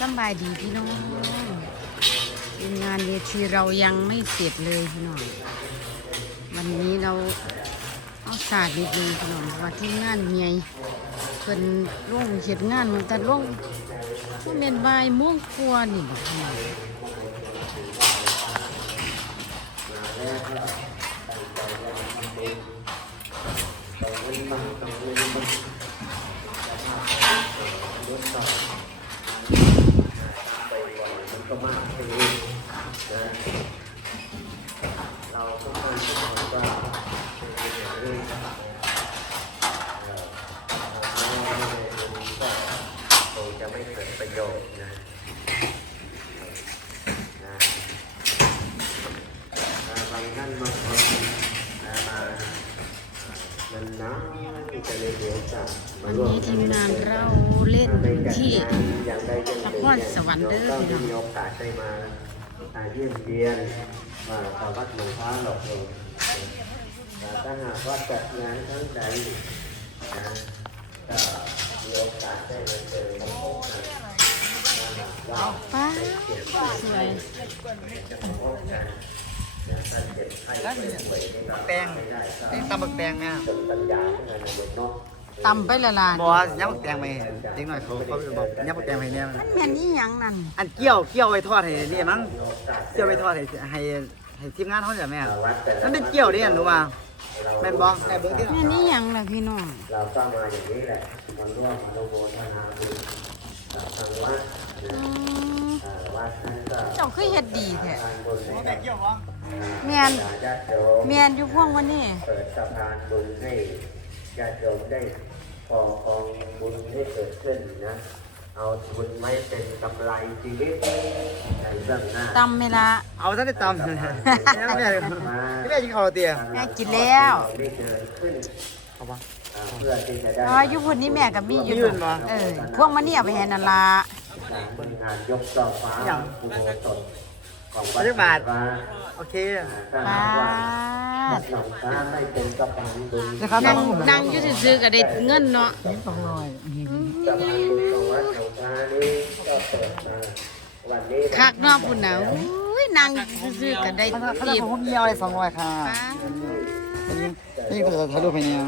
สบายดีพี่น้องเป็นงานเวทีเรายังไม่เสร็จเลยพี่น้อง วันนี้เราเอาศาสตร์นิดนึงพี่น้องเพราะว่าที่งานเมียเพิ่นร่วงเห็ดงานมันแต่ร่วงช่วงเมนบายม่วงกลัวนี่พี่น้องเราก็ต้องคิดว่าเรื่องก็คงจะไม่เกิดประโยชน์นะนะบางท่านบางคนนะมามันน้ำจะเลยเดี๋ย วันนี้ทีมงานเราเล่นที่อย่างใดอย่างหนครสวรรค์เด้อพี่น้องมาสได้มาอ่าเยี่ยมเยียนมาขอวัดหลวงพ่อหลอกลงถ้าหากว่าจัดงานครั้งใดนะก็มีโอกาสได้มาเจอมาพบกันป้าสวย แปงนี่ตำบักแตงเนี่ยปัญญาที่งานในบทนอกตำไปละลานบอกว่ายับักแตงไปเด็กหน่อยเขาเขาบอกยับักแตงไปเนี่ยแม่นอี่ยังนั่นอันเกี่ยวเกี่ยวไว้ทอดให้นี่มั้งเกี่ยวไว้ทอดให้ให้ให้ทีมงานเขาเนี่ยแม่มันเป็นเกี่ยวดิอันหนูว่าแม่นบอกแม่เบิ้งที่แม่นอี่ยังล่ะพี่น้องเราก็มาอย่างนี้แหละมาร่วมมาโมทนาบุญกับทางวัดอืนะมอ่าวัดนั้นก็เจ้าคือเฮ็ดดีแท้ ทางบุญให้แม่กับเกี่ยวบอกแม่นญาติโยมแม่นอยู่พวงวันนี้เปิดสะพานบุญให้ญาติโยมได้พอกองบุญให้เกิดขึ้นนะ เอาบุญไว้เป็นกำไรชีวิตในเบื้องหน้าตำเวลา เอาซะได้ตำแม่แม่แม่กินข้าวเตี๋ยแม่กินแล้วได้เกิดขึ้นเอาปะอ่าเพื่อที่จะได้อ๋ออยู่พุ่นนี้แม่กับมีอยู่มีอยู่บ่เออพวงมันนี่เอาไปให้นั่นล่ะบริหารยกช่อฟ้าภูโบสถของวัด บริบาทฟ้าโอเคถ้าป้าหากว่าดหนองฟ้าไม่เป็นสะพานบุญนะครับนั่งนั่งอยู่ซื่อๆก็ได้เงินเนาะสองร้อยสะพานบุญของวัดหนองฟ้านี้ก็เปิดมาวันนี้นะคักเนาะพุ่นน่ะอุ้ยนั่งซื่อๆก็ได้เขาจะตีบผมเกี่ยวอะไรสองร้อยค่ะป้านี่นี่ก็จะถ่ายรูปให้เนี่ย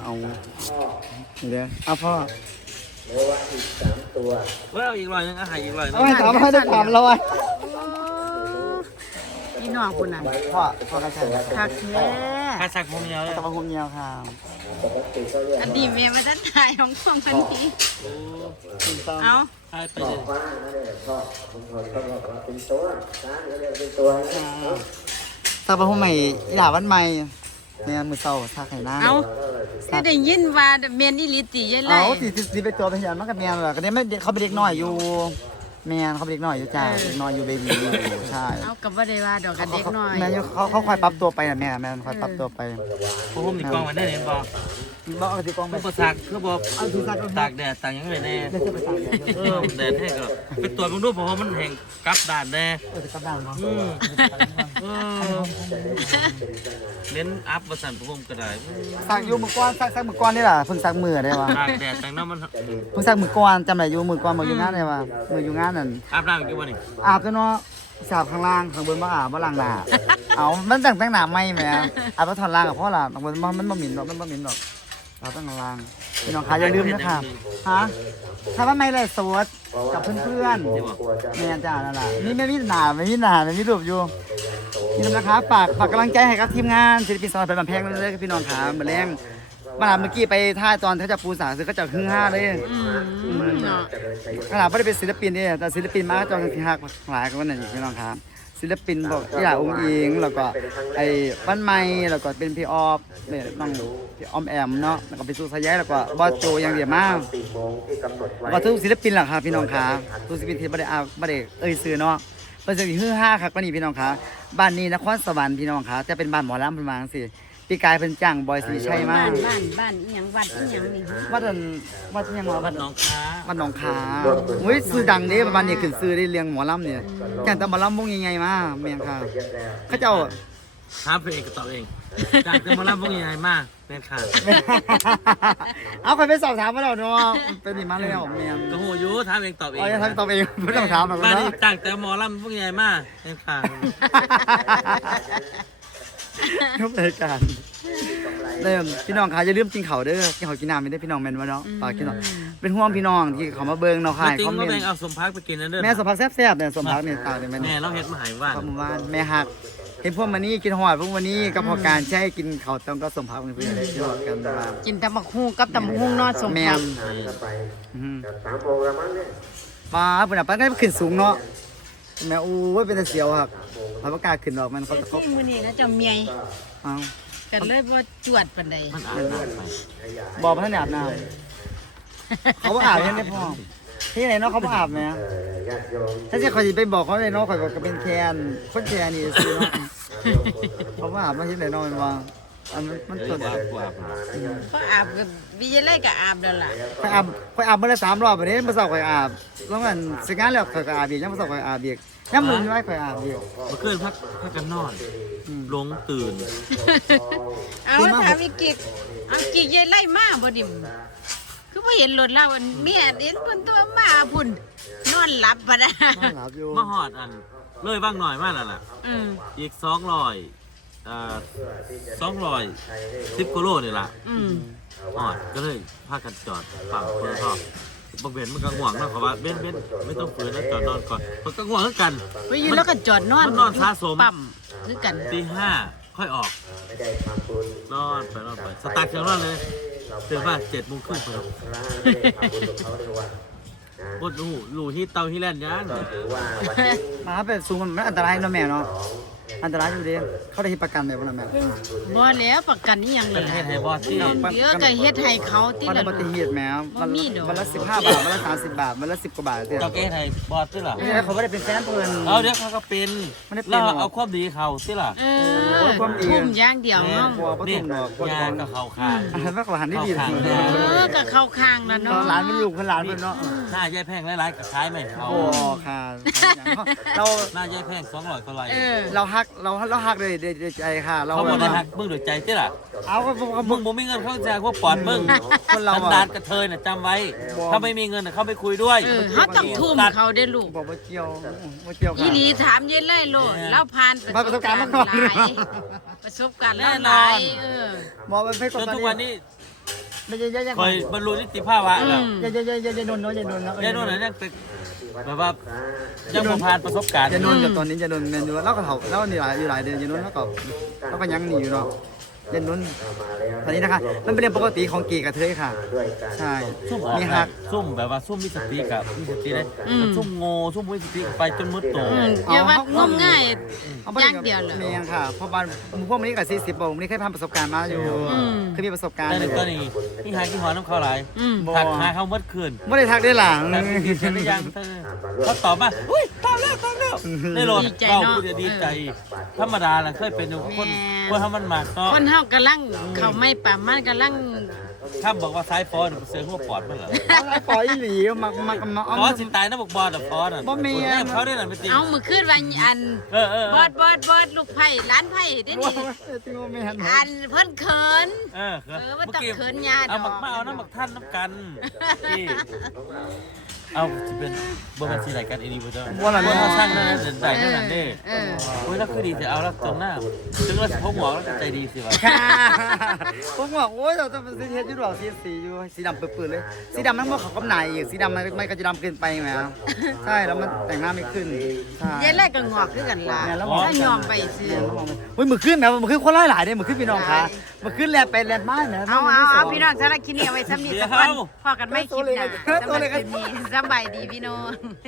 เอาเดี๋ยวเอาพ่อ หรือว่าอีกสามตัวว่าเอาอีกร้อยหนึงอาหารอีกร้อยหนึเอางให้ถามให้ได้ถามร้อยพี่น้องพุ่นน่ะพ่อพ่อกระชัยคักแท้ค่าสักผมยาวเลยตะวันหุ่มเงียวค่ะปกติก็เรียกอันนี้แม่มาทันทายของพวงมันนี่คุณตามเอาให้ไปบอเลกยว่านั่นแหละพ่อบางคนก็บอกว่าเป็นตัวนะเรียกเป็นตัวนะเนาะตะวันหุ่มใหม่อีหลาวันใหม่ เนี่ยมือเศร้าทักให้น้าเอาก็ได้ยินว่าแม่นอีหลีติยายไล่เอาตีตีไปตัวเป็นยันมันกับแมนเหรอก็ได้ไม่เขาเป็นเด็กน้อยอยู่ แมนเขาเป็นเด็กน้อยอยู่จ้าเด็กน้อยอยู่เบบีอยู่ใช่เอาก็บ่ได้ว่าดอกกันเด็กน้อยแม่เขาเขาคอยปรับตัวไปนะแม่แม่คอยปรับตัวไปผมมีกล้องไว้ได้เห็นบ่ บอกเอาที่กองไปเพื่อสักเพื่อบอกตากแดดตากหยังไงแน่เดี๋ยวจะไปสั่งเออแดดให้ก็เป็นตัวมึงดูเพราะว่ามันแห้งกลับด่านแน่เออจะกลับด้านเนาะอืมเออเน้นอัพประสันผมก็ได้สักอยู่มือก้อนสักสักมือก้อนนี่แหละเพิ่งสักมือได้วะตากแดดแต่งน้ำมันเพิ่งสักมือก้อนจำได้อยู่มือก้อนมืออยู่งานได้วะมืออยู่งานนั่น อาบน้ำกี่วันนี่อาบตัวเนาะสาบข้างล่างข้างบนบ่อาบบ่ล่างหน้าเอามันแต่งแต่งหน้าไม่แม่อาบแล้วถอดล่างกับพ่อล่ะข้างบนมันมันบ่หมิ่นหรอกมันบ่หมิ่นหรอก เราต้องข้างล่างพี่น้องคะอย่าลืมนะคะฮะถ้าว่าไม่เลยสวดกับเพื่อนๆแม่จ้านั่นแหละนี่ไม่มีหนาไม่มีหนาไม่มีรูปอยู่นี่นะคะฝากฝากกำลังใจให้กับทีมงานศิลปินสอนเป็นบันแพงเลยพี่น้องขามาแรงมาหลาเมื่อกี้ไปท่าตอนเขาจะปูสาซื้อเขาจะหึ่งห้าเลยขนาดไม่ได้เป็นศิลปินนี่แต่ศิลปินมาก็จองที่หักหลายคนนั่นอีกพี่น้องครับ ศิลปินบอกที่หลาองค์อิงแล้วก็ไอ้บ้านไม้แล้วก็เป็นพี่ออฟเนี่ยน้องพี่ออมแอมเนาะแล้วก็เป็นสุสายายแล้วก็บอสโจอย่างเดียวมากสี่โมงที่กำหนดไว้ว่าทุกศิลปินแหละครับพี่น้องคะทุกศิลปินที่ไม่ได้อาไม่ได้เอ่ยซื้อเนาะเป็นสิ่งที่ฮือฮาครับก็นี่พี่น้องคะบ้านนี้นครสวรรค์พี่น้องคะจะเป็นบ้านหมอลำเป็นมาจังสิ พี่กายเป็นจ้างบอยสีชัยมาบ้ากนบ้านบ้านอีหยังวัดอีหยังนี่วัดอันวัดอิหยังวะวัวัดดหน้องค้าวัดหนองคาอุ้ยซื้อดังเด้ประมาณนี้ขึ้นซื้อได้เรียงหมอลำเนี่ยจ้างแต่หมอลำวงใหญ่ๆมาแม่งค่ะเยอะแล้วเขาเจ้าถามตัวเองก็ตอบเอง จากจะมารับพวกยังไงมาแม่นค่ะเอาไปไปสอบถามมาแล้วเนาะเป็นนี่มาแล้วเมียนก็โหอยูถามเองตอบเองเอาอย่าทำตอบเองไม่ต้องถามหรอกบ้านนะนี้จากแต่หมอลำพวกยังไงมาแม่นค่ะ ทุกรายการเริ่มพี่น้องคะอย่าลืมกินข้าวเด้อกินข้าวกินน้ำไม่ได้พี่น้องแม่นว่าเนาะฝากกินหน่อยเป็นห่วงพี่น้องที่เขามาเบิ่งเนาะค่ะมาติ้งคอมมาเมแบ่นงต์เอาสมพักไปกินนั่นเด้อแม่สมพักแซ่บๆเนี่ยสมพักเนี่ยตากเนี่ยแม่น แม่เราเฮ็ดมาใหายว่านครับผมว่าแม่หักเห็นพวกมันนี่กินหอดพวกมันนี่กับพอการใช้กินข้าวต้องก็สมพักเป็นเพื่อนได้ยอดกันมากินตำบักหุ่งกับตำบักหุ่งเนอสมแม่พักนทานเข้าไปอืมกับสามโมงแล้วมั้งเนี่ยป้าเพิ่นน่ะป้าได้ขึ้นสูงเนาะ แม่โอ้ยเป็นแต่เสียวครับพระประกล้าศขึ้นดอกมันเขาเขาที่มื้อนี้ก็จะเมียเอากันเลยบ่จวดปานใดมันอ่านหนักไปขยายบอกพระหนาบน้ำเขาบ่อาบยังได้พ่อที่ไหนเนาะเขาบ่อาบไหมเอ่อญาติโยมถ้าจะคอยสิไปบอกเขาเลยเนาะคอยบอกก็เป็นแคนคนแคนนี่สิเนาะเขาบ่อาบมาที่ไหนเนาะมันว่า อันมันมันอ้ยตัวว่าว่าก็อาบกับวิยาเลยก็อาบแล้วล่ะคอยอาบคอยอาบมื้อละสามรอบแบัดนี้มื้อเช้าคอยอาบแล้วมันสิงานแล้วคอยก็อาบอีกยามมื้อเช้าคอยอาบอีกยามมื้อนี้ไว้คอยอาบอีกเมื่อคืนพักพักกันนอนหลงตื่นเอาถามอีกกิกเอากิกยายไล่มากบ่ดิมคือบ่เห็นรถเราอันเมียเห็นเพิ่นตัวมาพุ่นนอนหลับบ่ได้นอนหลับอยู่มาหอดอันเลยบ้างหน่อยมากแล้วล่ะอืมอีกสองร้อย อ่อสองร้อยสิบกิโลนี่ล่ะอืมหอดก็เลยพากันจอดฝั่งเพื่อนพ่อบักเบนมันก็ง่วงมากเขาว่าเบนเบนไม่ต้องฝืนนะจอดนอนก่อนมันก็ง่วงเหมือนกัน ไปอยู่แล้วก็จอดนอนมันนอนสะสม ปั๊มคือกันตีห้าค่อยออกไม่ได้ทำบุญนอนไปนอนไปสตาร์ทเครื่องนอนเลยตื่นมาเจ็ดโมงครึ่งพอดีพระไม่ได้ทำบุญกับเขาในวันนะโคตรรู้รู้ที่เตาที่แล่นย่างก็ถือว่าวันนี้มาไปสูงมันอันตรายเนาะแม่เนาะ อันตรายอยู่ดิเขาได้เฮ็ดประกันได้บ่ล่ะแม่บ่แล้วประกันนี่ยังเป็ล่ะนเฮ็ดให้บอสที่เดี๋ยวก็เฮ็ดให้เขาที่วันละอุบัติเหตุแหมวันบ่มีดอกวันละ15 บาทวันละ30บาทวันละ10กว่าบาทเนี่ยเจ้าเก๊ให้บอสที่ล่ะไม่ใช่เขาไม่ได้เป็นแฟนเพิ่นเอาเดี๋ยวเขาก็เป็นไม่ได้เป็นแล้วหรอกเอาความดีเขาที่ล่ะเออทุ่มอย่างเดียวแม่เนาะบ่บ่นี่ทุ่มดอกบ่ยางกับเขาคางอันนั้นว่าเขาหันได้ดีเข้าข้างเเออก็เข้าข้างแล้วนาเนาะหลานมันลูกเพิ่นหลานเพิ่นเนาะหน้าแย่แพงหลายๆกับคล้ายไหมเขาโอ้ค่ะเราหน้าแย่แพงสองร้อยกว่าไรเออเราฮักเราเราฮักเลยในใจค่ะ เราเขาบอกได้หักมึงด้วยใจที่ล่ะเอาก็ก็มึงบ่มีเงินเข้าใจพวกปอดมึงคนเราสันอะดานกระเทยน่ะจำไว้ถ้าไม่มีเงินน่ะเขาไม่คุยด้วยเออเขาต้องทุ่มเขาได้ลูกบอกว่าเกี่ยวบ่เกี่ยวอีค่ะหลีถามเย็นเลยโลดเราผ่านประสบการณ์มาประสบการณ์มาก่อน หลายประสบการณ์หลายหลายเออบอกมันเพ่จนทุกวันนี้ไม่ใช่ยังยังคอยบรรลุนิติภาวะแล้วยังยังยังยังนนเนาะยังนนเนาะยายนุ่นน่ะยังเป็น แบบว่ายังบ่ผ่านประสบการณ์ยังนนกับตอนนี้ยังนนแม่นอยู่เราก็เฒ่าเรานี่หลายอยู่หลายเดือนยังนนแล้วก็เราก็ยังหนีอยู่เนาะ ยังนนมาแล้วตอนนี้นะคะ มันเป็นเรื่องปกติของเกย์กับเทยค่ะด้วยกันใช่ ซุ่มออกมีแบหับกซุ่มแบบว่าซุ่มมีสติกับมีสติได้แล้วซุ่มโง่ซุ่มมีสติไปจนมืดโตอืมอย่าว่างมง่ายอย่างเดียวเหรอเมียงค่ะเพราะบ้านพวกมันนี่กับ40บอกมันนี่เคยผ่านประสบการณ์มาอยู่อืม เคยมีประสบการณ์แต่อในยู่กรณีที่หายที่หอน้ำเขาหลายอืมถักหาเขาเมื่อคืนไม่ได้ทักได้หลัง แต่ที่ฉันได้ยังเขาตอบมาอุ้ยตอบแล้วตอบแล้วได้โหลดดีใจเราเนาะพูดจะดีใจ ธรรมดาแหละเคยเป็นอยู่คนแม่ คนทำมันมากก็คนเฮากำลังเขาไม่ป่ามันกำลัง ถ้าบอกว่าซ้ายฟอนเสือหัวปอดมันเหรอปล่อยอีหลีมามามาเอาฟอนสิตายนะบอกบอลอะฟอนอะบ่มีแม่เขาได้หน่ะไปตีเอามือขึ้นวันอันเออเออบอดบอดบอดลูกไผ่ร้านไผ่ได้นี่ที่ว่าไม่หันหัวอันเพิ่นเขิน เออเออว่าต้องเขินญาติเอาหมักมาเอาน้ำหมักท่านน้ำกันที่เอาจะเป็นบ่เป็นสีไหนกันอีนี่บ่เจ้าว่าอะไรบ่เนาะเฮาสร้างนั่นนั่นได้นั่นนั่นเด้เออโอ้ยแล้วคือดีแต่เอาแล้วตรงหน้าถึงเราสิพกหัวแล้วจะใจดีสิวะค่ะผมบอกโอ้ยเราจะเป็นสีเทสอยู่หรอสีสีอยู่สีดำเปื้อนๆเลย สีดำมันบ่เขากำไหนอีกสีดำมันมันก็จะดำเกินไปไหมใช่แล้วมันแต่งหน้าไม่ขึ้นใช่เย็นแรกก็งอกคือกันล่ะถ้ายอมไปซื้อ เฮ้ยมือขึ้นแมวมือขึ้นคนร้ายหลายเนี่ยมือขึ้นพี่น้องค่ะมือขึ้นแลนไปแลนมาเนี่ยเอาเอาเอาพี่น้องสารบคลิปนี้เอาไว้ซ้ำนี้สักวันพอกันไม่คลิปหน้าสำหรับคลิปนี้สบายดีพี่น้อง